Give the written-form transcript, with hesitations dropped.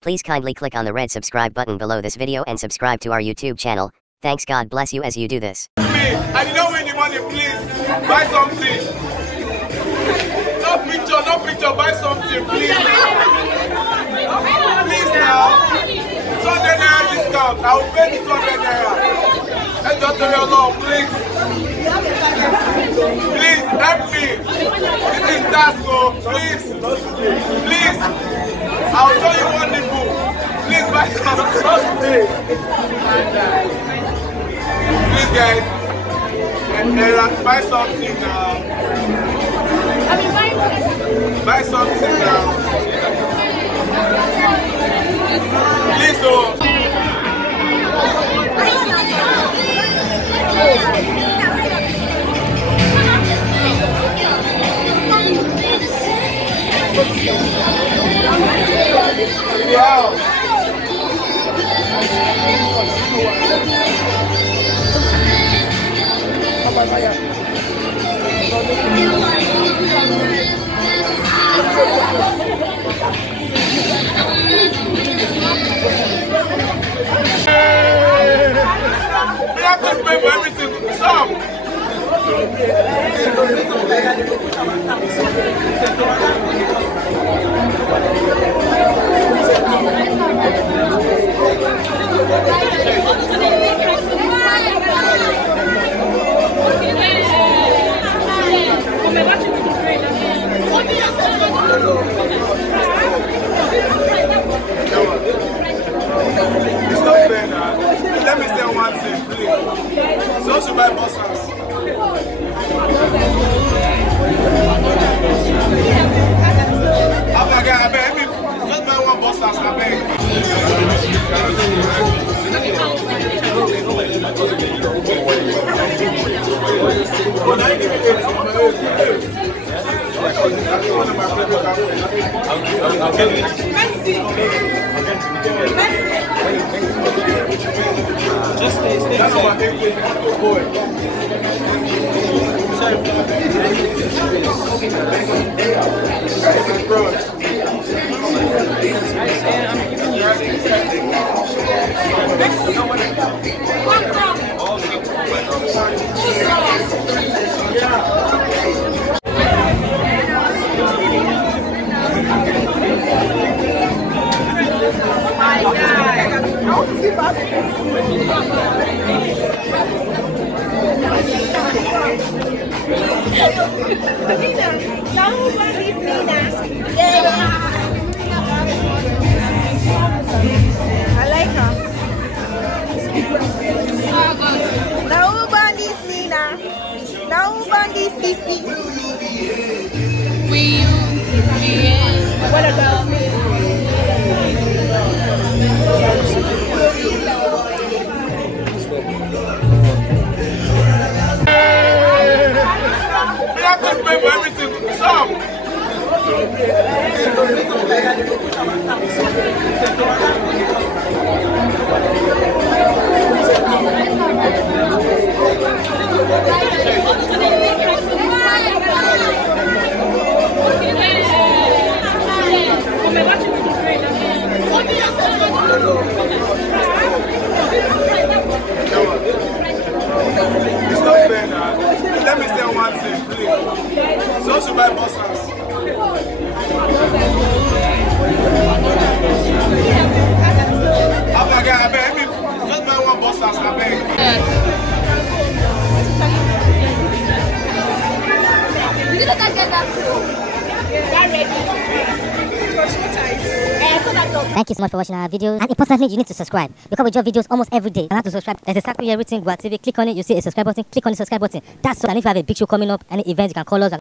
Please kindly click on the red subscribe button below this video and subscribe to our YouTube channel. Thanks, God bless you as you do this. I did not win the money, please. Buy something. No picture, buy something, please. Please now. 200 naira discount. I will pay the 200 naira. Let's just tell your Lord, please. Please, help me. This is Tasco. Please. Please. I'll show you one nipple. Please buy something. Please, guys. And buy something now. Buy something now. Please, oh. Yeah. We have to pay for everything. Stop. It's not fair now. Let me say one thing, please. So should buy boxers. I'm like, I beg, just buy one boxers, I beg. Just stay safe. I like her. Now Bandi's Nina. Now Bandi's Sissy. What about me? We have to pay for everything. Stop. It's not fair now. Let me say one thing, please. So should buy boxers. I'm like, I beg, just buy one boxers, I beg. You look at that. Thank you so much for watching our videos, and importantly, you need to subscribe because we drop videos almost every day. You have to subscribe. There's a circle here written Gua TV. Click on it, you see a subscribe button. Click on the subscribe button. That's so. And if you have a big show coming up, any event, you can call us.